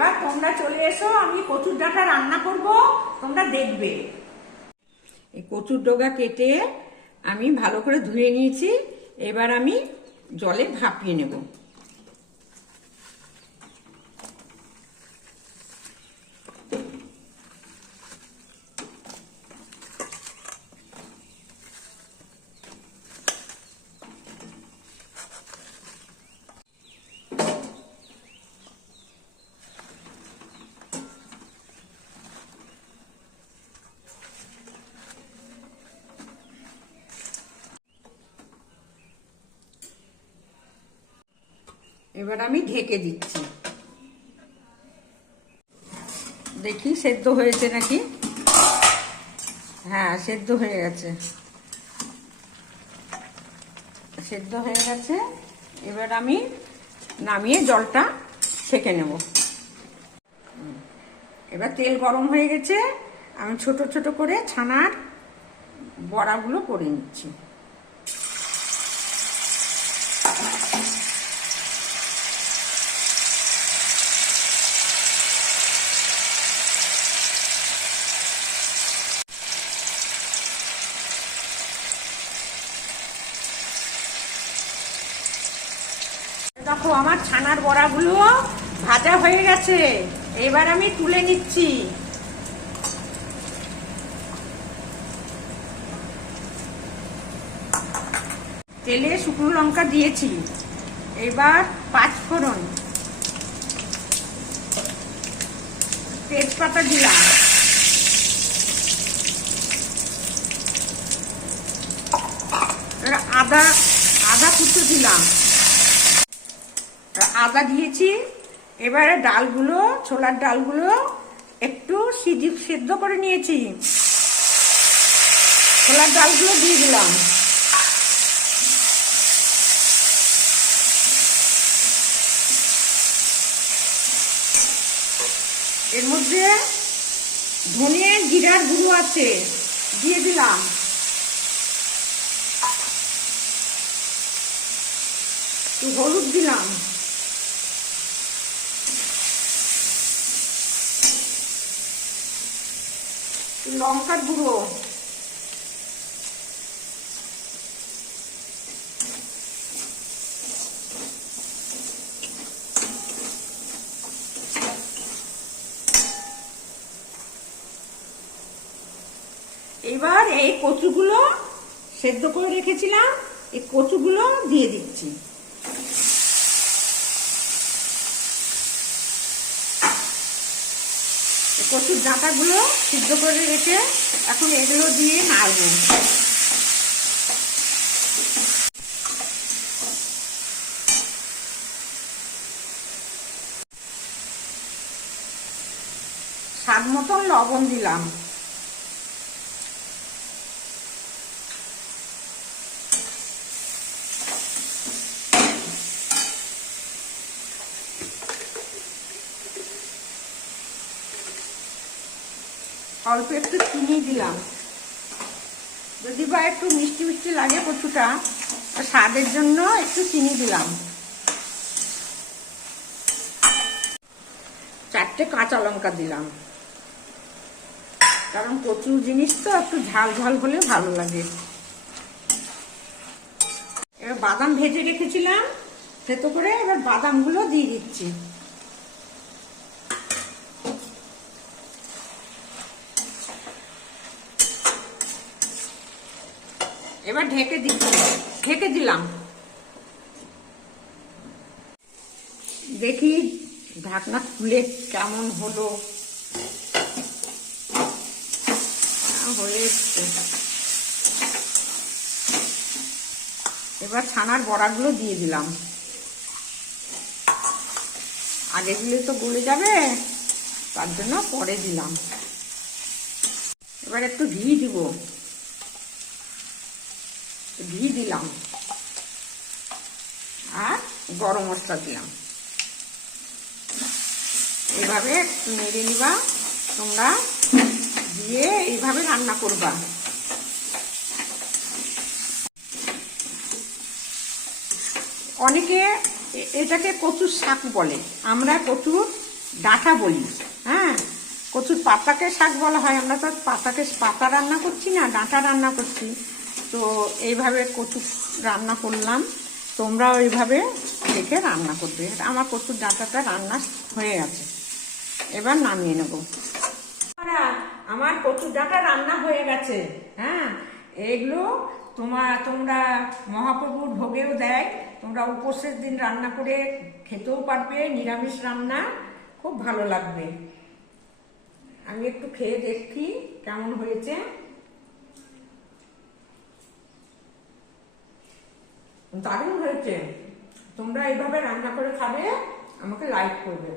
এবার তোমরা চলে এসো, আমি কচুর ডাঁটা রান্না করব, তোমরা দেখবে। এই কচুর ডগা কেটে আমি ভালো করে ধুয়ে নিয়েছি। এবার আমি জলে ভাপিয়ে নেব। এবার আমি ঢেকে দিচ্ছি, দেখি সেদ্ধ হয়েছে নাকি। হ্যাঁ, সেদ্ধ হয়ে গেছে, সেদ্ধ হয়ে গেছে। এবার আমি নামিয়ে জলটা ছেঁকে নেব। এবার তেল গরম হয়ে গেছে, আমি ছোট ছোট করে ছানার বড়াগুলো করে নিচ্ছি। দেখো, আমার ছানার বড়াগুলো ভাজা হয়ে গেছে। এবার আমি তুলে নিচ্ছি। তেলে শুকনো লঙ্কা দিয়েছি, এবার 5 ফোড়ন, তেজপাতা দিলাম, আদা আদা কুচো দিলাম, আদা দিয়েছি। এবারে ডালগুলো, ছোলার ডালগুলো একটু সেদ্ধ করে নিয়েছি, ছোলার ডালগুলো দিয়ে দিলাম। এর মধ্যে ধনে জিরার গুঁড়ো আছে, দিয়ে দিলাম। একটু হলুদ দিলাম, লঙ্কার গুঁড়ো, এবার এই কচুগুলো সেদ্ধ করে রেখেছিলাম, এই কচুগুলো দিয়ে দিচ্ছি। কচুর ডাঁটাগুলো সিদ্ধ করে রেখে এখন এগুলো দিয়ে নাড়ব। স্বাদ মতন লবণ দিলাম, অল্প একটু চিনি দিলাম। যদি বা একটু মিষ্টি মিষ্টি লাগে কচুটা, স্বাদের জন্য একটু চিনি দিলাম। 4টে কাঁচা লঙ্কা দিলাম, কারণ কচু জিনিস তো একটু ঝাল ঝাল হলে ভালো লাগে। এবার বাদাম ভেজে রেখেছিলাম থেতো করে, এবার বাদামগুলো দিয়ে দিচ্ছি। এবার ঢেকে দিলাম। দেখি ঢাকনা খুলে কেমন হলো, হয়ে এসছে। এবার ছানার বড়াগুলো দিয়ে দিলাম, আগে দিলে তো গলে যাবে, তার জন্য পরে দিলাম। এবার একটু ঘি দিব, ঘি দিলাম আর গরম মশলা দিলাম। এইভাবে নেড়ে নিবা, তোমরা দিয়ে এইভাবে রান্না করবা। অনেকে এটাকে কচুর শাক বলে, আমরা কচুর ডাঁটা বলি। হ্যাঁ, কচুর পাতাকে শাক বলা হয়, আমরা তো পাতা রান্না করছি না, ডাঁটা রান্না করছি। তো এইভাবে কচু রান্না করলাম, তোমরাও এইভাবে দেখে রান্না করবে। আমার কচুর ডাঁটাটা রান্না হয়ে গেছে, এবার নামিয়ে নেব। আমার কচুর ডাঁটা রান্না হয়ে গেছে। হ্যাঁ, এগুলো তোমরা মহাপ্রভুর ভোগেও দেয়, তোমরা উপোসের দিন রান্না করে খেতেও পারবে, নিরামিষ রান্না, খুব ভালো লাগবে। আমি একটু খেয়ে দেখি কেমন হয়েছে। দারুণ হয়েছে। তোমরা এইভাবে রান্না করে খাবে, আমাকে লাইক করবে।